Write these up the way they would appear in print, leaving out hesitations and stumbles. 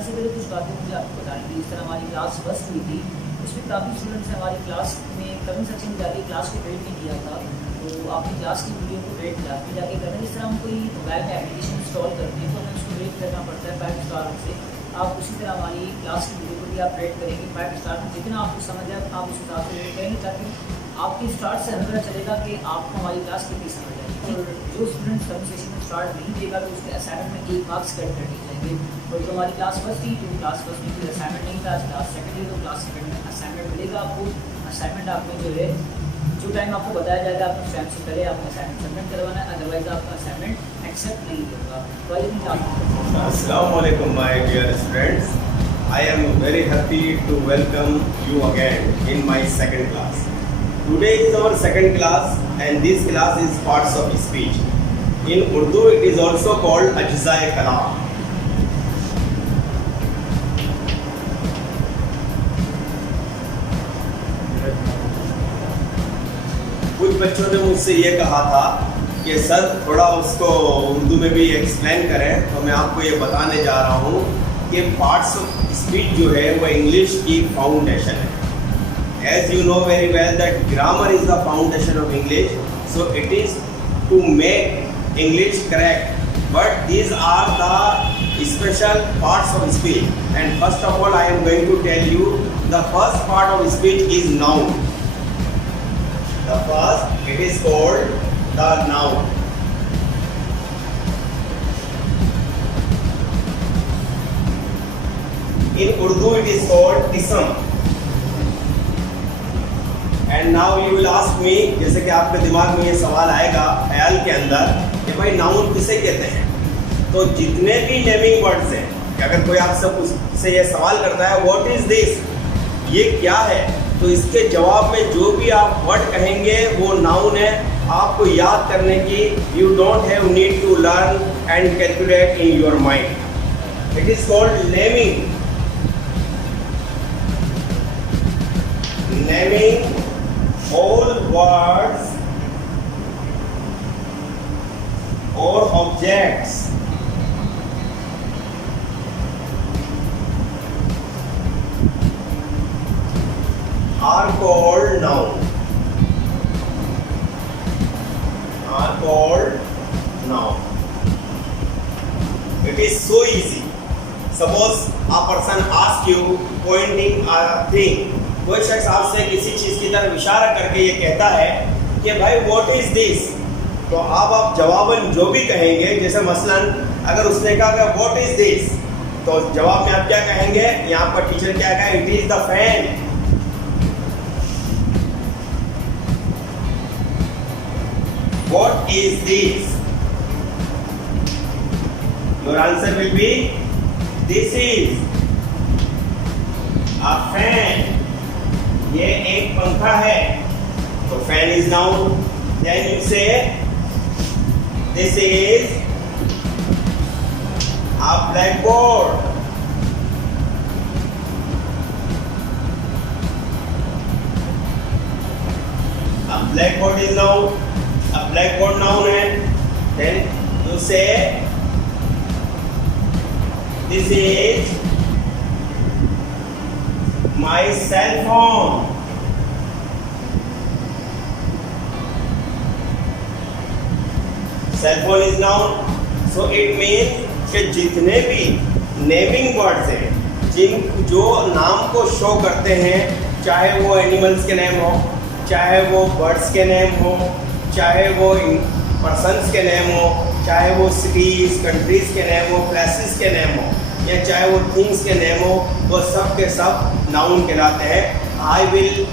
जाने से पहले कुछ बातें मुझे आपको बतानी थी। जिस तरह हमारी क्लास फर्स्ट हुई थी, उसमें काफ़ी स्टूडेंट्स ने हमारी क्लास में कमेंट सेक्शन में जाके क्लास को रेट नहीं किया था। तो आपकी क्लास की वीडियो को रेट जाके करना। जिस तरह हम कोई मोबाइल में एप्लीकेशन इंस्टॉल करते हैं तो हमें उसको रेट करना पड़ता है 5 स्टार से। आप उसी तरह हमारी क्लास की वीडियो को भी आप रेट करेंगे 5 स्टार में। जितना आपको समझ आए आप उस हिसाब से रेट करेंगे, ताकि आपके स्टार्ट से हमें पता चलेगा कि आपको हमारी क्लास कितनी समझ आएगी। और जो स्टूडेंट कन्वर्सेशन में स्टार्ट नहीं देगा तो उसके असाइनमेंट में 1 मार्क्स कट कर दिए जाएंगे। और जो हमारी क्लास फर्स्ट थी, तो क्लास फर्स्ट में कोई असाइनमेंट नहीं था, क्लास सेकंड थी तो क्लास सेकंड में असाइनमेंट मिलेगा आपको। असाइनमेंट आपको जो है जो टाइम आपको बताया जाएगा आप उस टाइम से पहले आपको असाइनमेंट सबमिट करवाना है, अदरवाइज आपका असाइनमेंट एक्सेप्ट नहीं होगा। तो आइए अस्सलाम वालेकुम my dear students, I am very happy to welcome you again in my second class. Today is our second class and this class is parts of speech. In Urdu it is also called Ajza-e Kalam. कुछ बच्चों ने मुझसे ये कहा था कि sir थोड़ा उसको उर्दू में भी एक्सप्लेन करें, तो मैं आपको ये बताने जा रहा हूँ कि पार्ट्स ऑफ स्पीच जो है वो इंग्लिश की फाउंडेशन है। As you know very well that grammar is the foundation of English, so it is to make English correct, but these are the special parts of speech. And first of all I am going to tell you the first part of speech is noun. The first, it is called the noun. In Urdu, it is called ism. And now you will ask me, जैसे कि आपके दिमाग में ये सवाल आएगा ख्याल के अंदर कि भाई नाउन किसे कहते हैं। तो जितने भी नेमिंग वर्ड्स हैं, कि अगर कोई आपसे उससे ये सवाल करता है व्हाट इज दिस, ये क्या है, तो इसके जवाब में जो भी आप वर्ड कहेंगे वो नाउन है। आपको याद करने की you don't have need to learn and calculate in your mind. It is called naming. Naming all words और objects are called noun. Are called noun. It is so easy. Suppose a person asks you pointing a thing. कोई शख्स आपसे किसी चीज की तरफ इशारा करके ये कहता है कि भाई what is this, तो आप जवाबन जो भी कहेंगे, जैसे मसलन अगर उसने कहा कि what is this, तो जवाब में आप क्या कहेंगे, यहाँ पर टीचर क्या कहा, it is the fan. What is this? Your answer will be this is a fan. ये एक पंखा है, तो fan is noun. Then you say this is a blackboard. A blackboard is noun. A blackboard noun है. Then you say this is my cell phone. Cell phone is noun. So it means कि जितने भी naming words हैं जो नाम को show करते हैं, चाहे वो एनिमल्स के नेम हो, चाहे वो बर्ड्स के नेम हो, चाहे वो पर्सन्स के नेम हो, चाहे वो सिटीज कंट्रीज के नेम हो, प्लेसेस के नेम हो, या चाहे वो थिंग्स के नेम हो, वो सब के सब नाउन कहलाते हैं. I will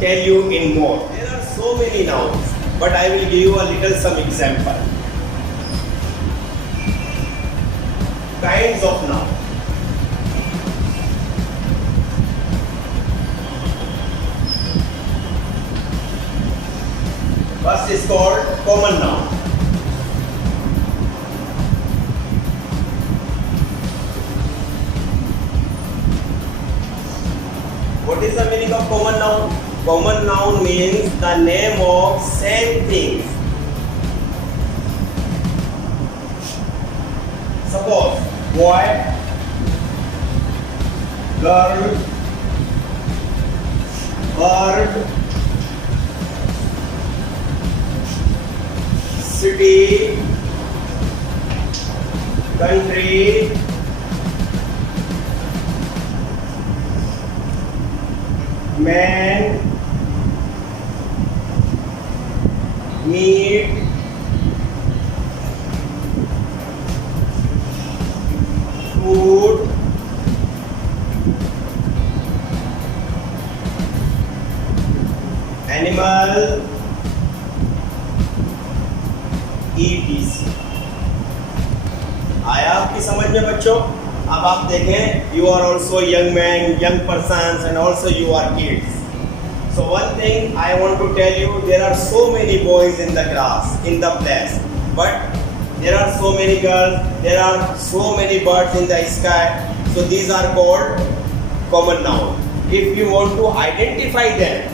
tell you in more. There are so many nouns, but I will give you a little some example. Kinds of noun. First is called common noun. What is the meaning of common noun? Common noun means the name of same things. Suppose boy, girl, bird, city, country, man, meat, food, animal, etc. आया आपकी समझ में बच्चों? अब आप देखें, you are also young men, young persons, and also you are kids. So one thing I want to tell you, there are so many boys in the class, in the class, but there are so many girls, there are so many birds in the sky. So these are called common noun. If you want to identify them,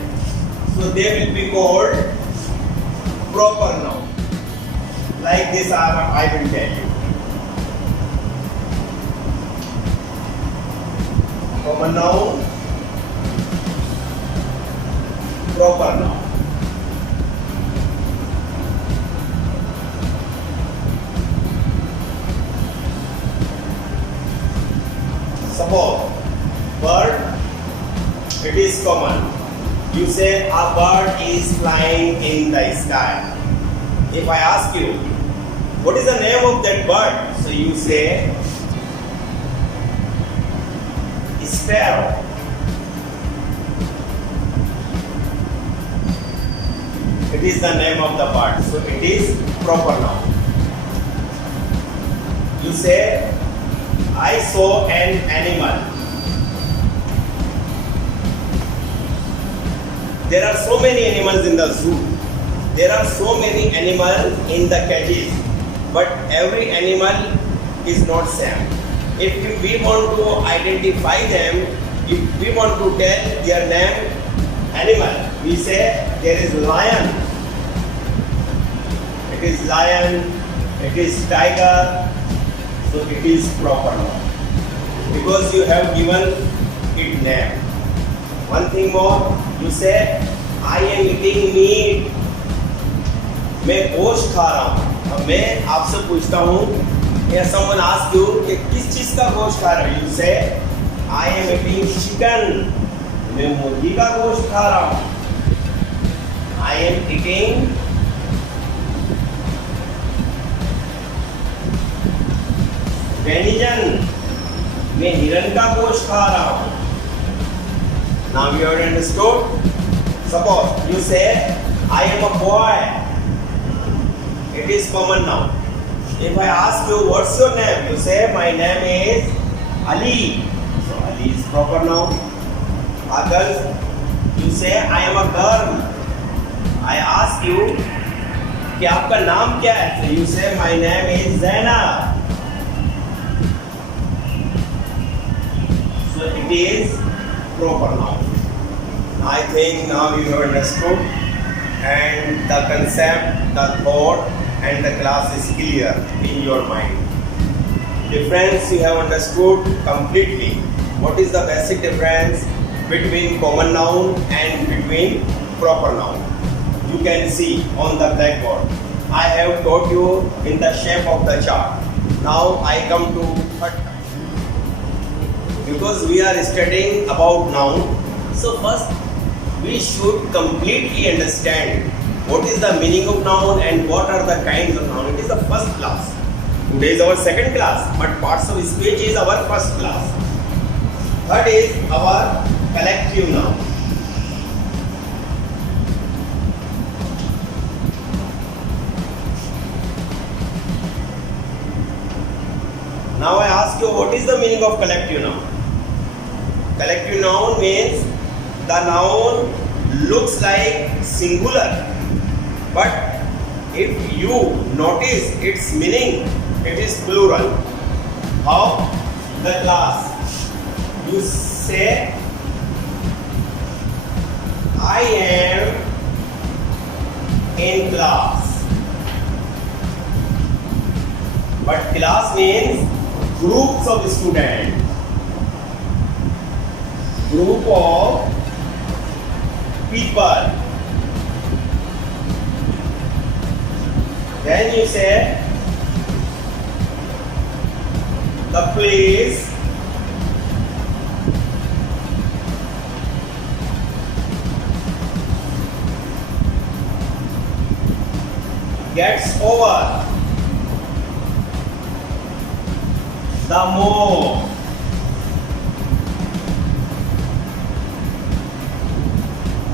so they will be called proper noun. Like this I will tell you. Common noun, proper noun. Suppose bird, it is common. You say a bird is flying in the sky. If I ask you, what is the name of that bird? So you say sparrow. It is the name of the bird, so it is proper noun. You say, I saw an animal. There are so many animals in the zoo. There are so many animals in the cages, but every animal is not same. If we want to identify them, if we want to tell their name, animal, we say there is lion. It is lion, it is tiger, so it is proper noun. Because you have given it name. One thing more, you say, I am eating meat. मैं गोश्त खा रहा हूँ. अब मैं आपसे पूछता हूँ, या someone ask you कि किस चीज का गोश्त खा रहे हो? You say, I am eating chicken. मैं मुर्गी का गोश्त खा रहा हूँ. I am eating venison. मैं हिरन का गोश्त खा रहा हूँ. Now you have understood? Suppose you say, I am a boy. It is common noun. If I ask you, what's your name? You say, my name is Ali. So Ali is proper noun. A girl, you say, I am a girl. I ask you, कि आपका नाम क्या है? So you say, my name is Zainab. So it is proper noun. I think now you have understood, and the concept, the thought, and the class is clear in your mind. Difference you have understood completely. What is the basic difference between common noun and between proper noun? You can see on the blackboard. I have taught you in the shape of the chart. Now I come to third time. Because we are studying about noun, so first we should completely understand what is the meaning of noun and what are the kinds of noun. It is the first class. Today is our second class, but parts of speech is our first class. Third is our collective noun. Now I ask you, what is the meaning of collective noun? Collective noun means the noun looks like singular, but if you notice its meaning, it is plural. How? The class. You say, I am in class. But class means groups of students. group of people. Then you say the place gets over the mob.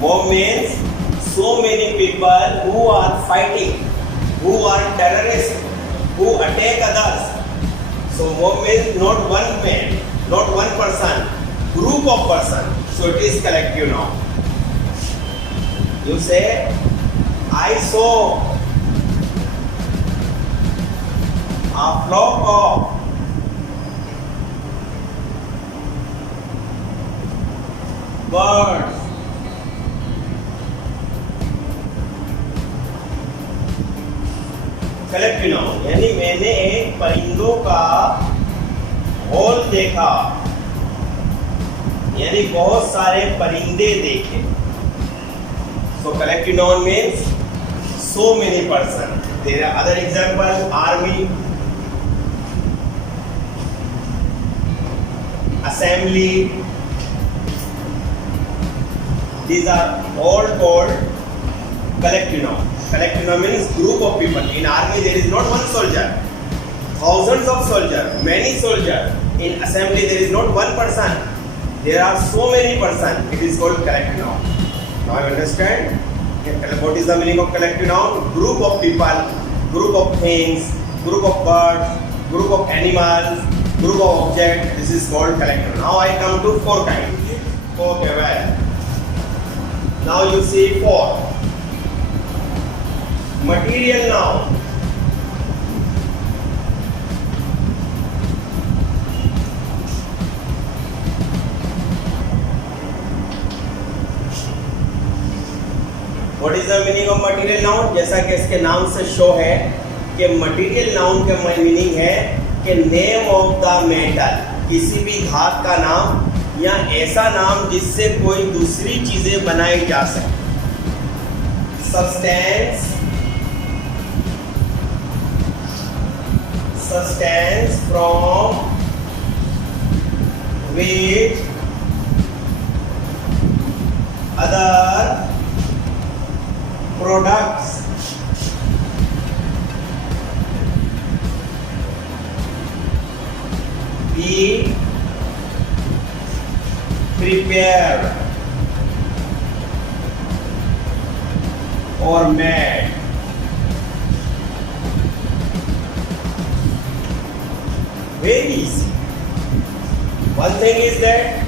Mob means so many people who are fighting, who are terrorists, who attack others. So mob means not one man, not one person, group of person. So it is collective noun. You say, I saw a flock of birds. Collective noun यानी मैंने एक परिंदों का hall देखा, यानी बहुत सारे परिंदे देखे. So collective noun means so many person. There are other examples: army, assembly. These are all called collective noun. Collective noun means group of people. In army there is not one soldier, thousands of soldiers, many soldiers. In assembly there is not one person, there are so many persons. It is called collective noun. Now you understand what is the meaning of collective noun? Group of people, group of things, group of birds, group of animals, group of objects. This is called collective. Now I come to four kinds. Okay, well. Now you see four. Material noun. What is the meaning of material noun? जैसा कि इसके नाम से show है कि material noun का meaning है कि नेम ऑफ द मेटल, किसी भी धातु का नाम या ऐसा नाम जिससे कोई दूसरी चीजें बनाई जा सके. Substance from which other products be prepared or made. Very easy. One thing is that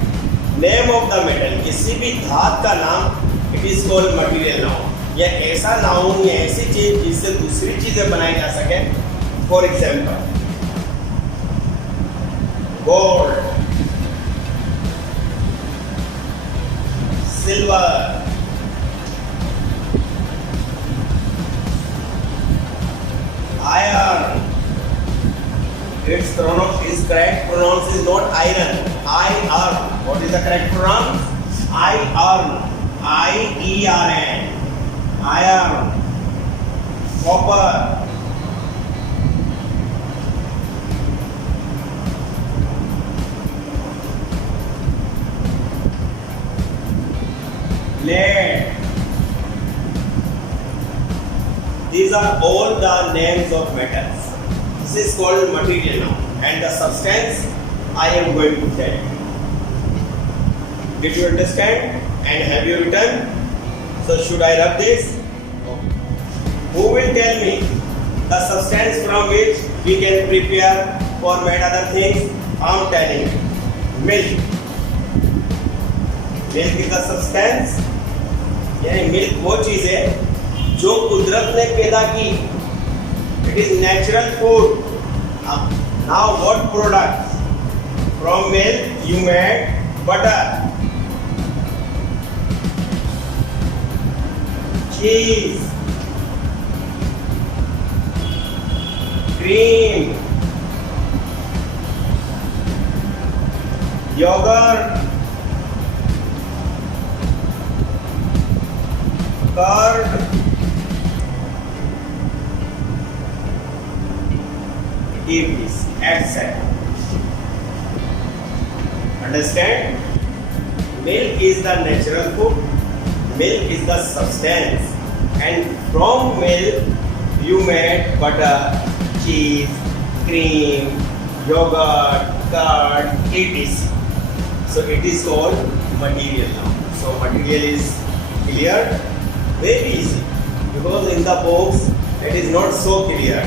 name of the metal, किसी भी धातु का नाम, it is called material noun. या ऐसा नाउन या ऐसी चीज जिससे दूसरी चीजें बनाई जा सके. For example gold, silver, iron. Its correct pronounce is not iron. Iron. What is the correct pronounce? Iron. I-E-R-N. Iron. Copper. Lead. These are all the names of metals. This is called material noun, and the substance I am going to tell you. Did you understand? And have you written? So should I rub this? Who will tell me the substance from which we can prepare or make other things? I am telling you. Milk. Milk is the substance. यानी milk वो चीज है जो कुदरत ने पैदा की. It is natural food. Now what products? From milk you made butter, cheese, cream, yogurt, curved ABC, etc. Understand? Milk is the natural food, milk is the substance, and from milk you made butter, cheese, cream, yogurt, curd, etc. So it is called material now. So material is clear, very easy, because in the books it is not so clear,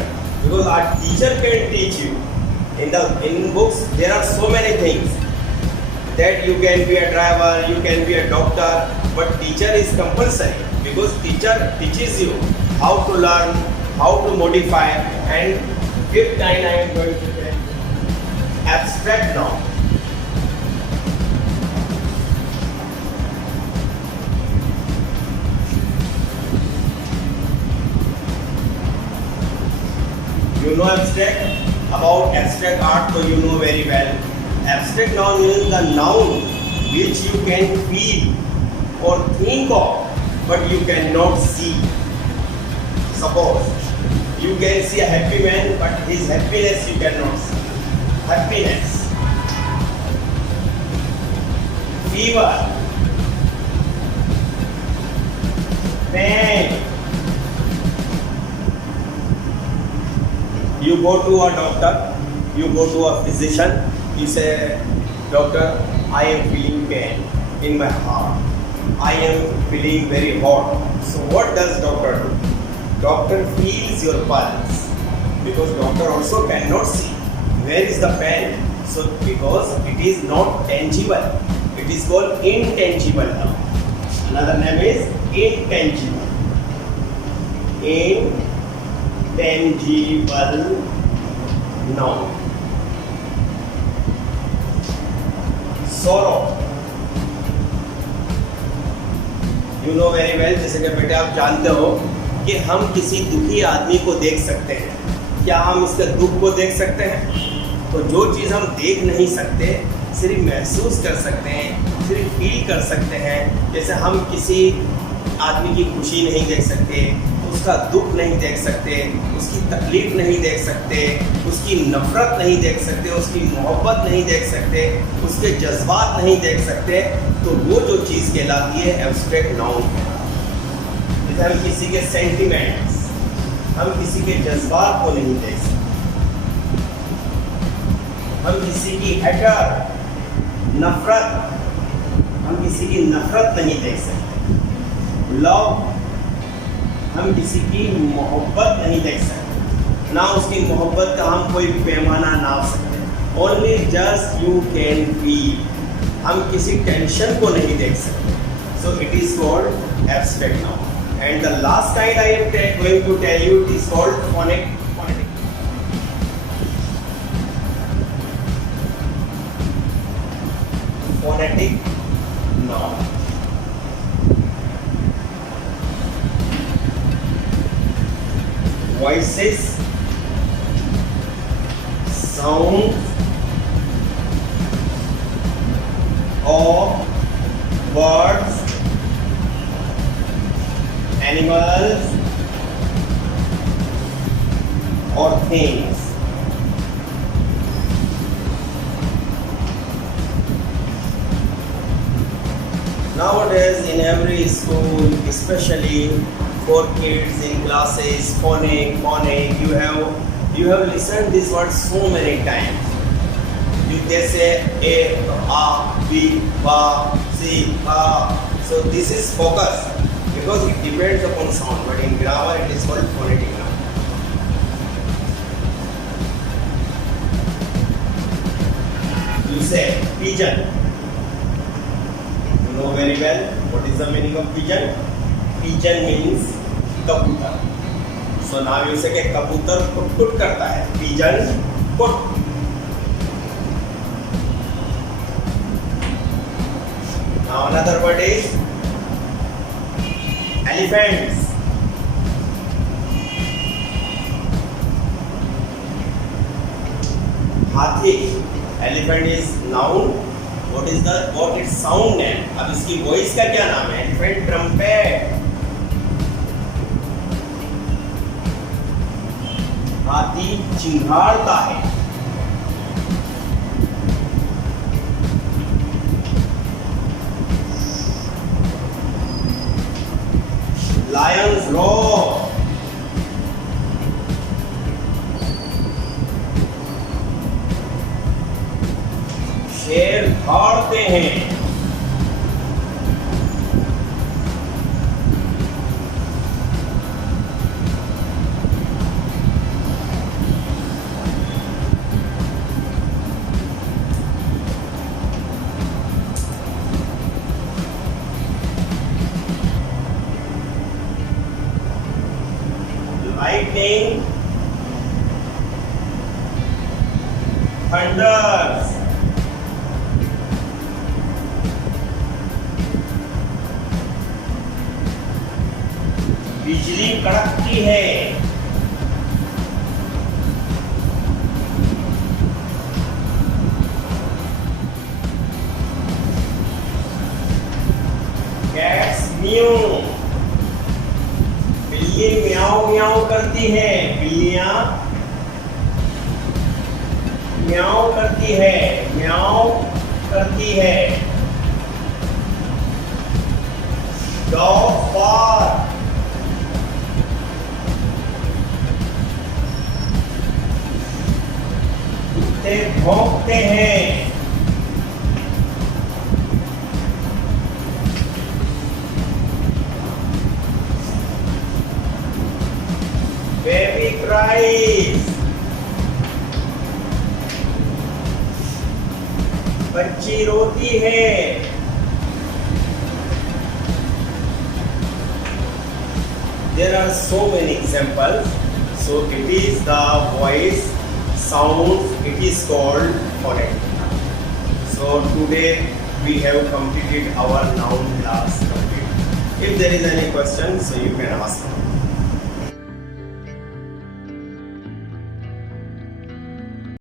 because our teacher can teach you. In books there are so many things that you can be a driver, you can be a doctor, but teacher is compulsory, because teacher teaches you how to learn, how to modify. And fifth time I am going to tell you abstract noun. You know abstract? About abstract art, so you know very well. Abstract noun means the noun which you can feel or think of, but you cannot see. Suppose you can see a happy man, but his happiness you cannot see. Happiness, fever, pain. You go to a doctor, you go to a physician, you say, doctor, I am feeling pain in my heart. I am feeling very hot. So what does doctor do? Doctor feels your pulse, because doctor also cannot see where is the pain. So because it is not tangible, it is called intangible now. Another name is intangible. Intangible noun. Sorrow. You know very well, जैसे कि बेटे आप जानते हो कि हम किसी दुखी आदमी को देख सकते हैं, क्या हम इसके दुख को देख सकते हैं? तो जो चीज़ हम देख नहीं सकते, सिर्फ महसूस कर सकते हैं, सिर्फ फील कर सकते हैं। जैसे हम किसी आदमी की खुशी नहीं देख सकते, उसका दुख नहीं देख सकते, उसकी तकलीफ नहीं देख सकते, उसकी नफरत नहीं देख सकते, उसकी मोहब्बत नहीं देख सकते, उसके जज्बात नहीं देख सकते, तो वो जो चीज़ कहलाती है एब्स्ट्रैक्ट नाउन है। जैसे हम किसी के सेंटिमेंट्स, हम किसी के जज्बात को नहीं देख सकते, हम किसी की हेटर, नफरत, हम किसी की नफरत नहीं देख सकते। लव, हम किसी की मोहब्बत नहीं देख सकते, ना उसकी मोहब्बत का हम कोई पैमाना नाप सकते। Only just you can feel. हम किसी टेंशन को नहीं देख सकते। So it is called abstract noun. And the last kind I am going to tell you, it is called phonetic noun. Voices, sounds of birds, animals or things. Nowadays in every school, especially for kids in classes, phonic, you have listened this word so many times. They say a, b, ba, c, a. So this is focus, because it depends upon sound, but in grammar it is called phonetic noun. You say pigeon. You know very well what is the meaning of pigeon. Pigeon means कबूतर. So now you say कि कबूतर कुट करता है. Pigeon कुट. Now another word is elephants. हाथी. Elephant is noun. What its sound name? अब इसकी वॉइस का क्या नाम है? Elephant trumpet. हाथी चिंघाड़ता है। Lions roar. शेर दौड़ते हैं। Lightning thunders. बिजली कड़कती है। Cats meow. बिल्ली म्याऊ म्याऊ करती है। बिल्लियां म्याऊ करती है, म्याऊ करती है। Dog bark. कुत्ते भौंकते हैं। Baby cries. बच्ची रोती है। There are so many examples. So it is the voice sound. It is called phonetics. So today we have completed our noun class complete. If there is any question, so you can ask.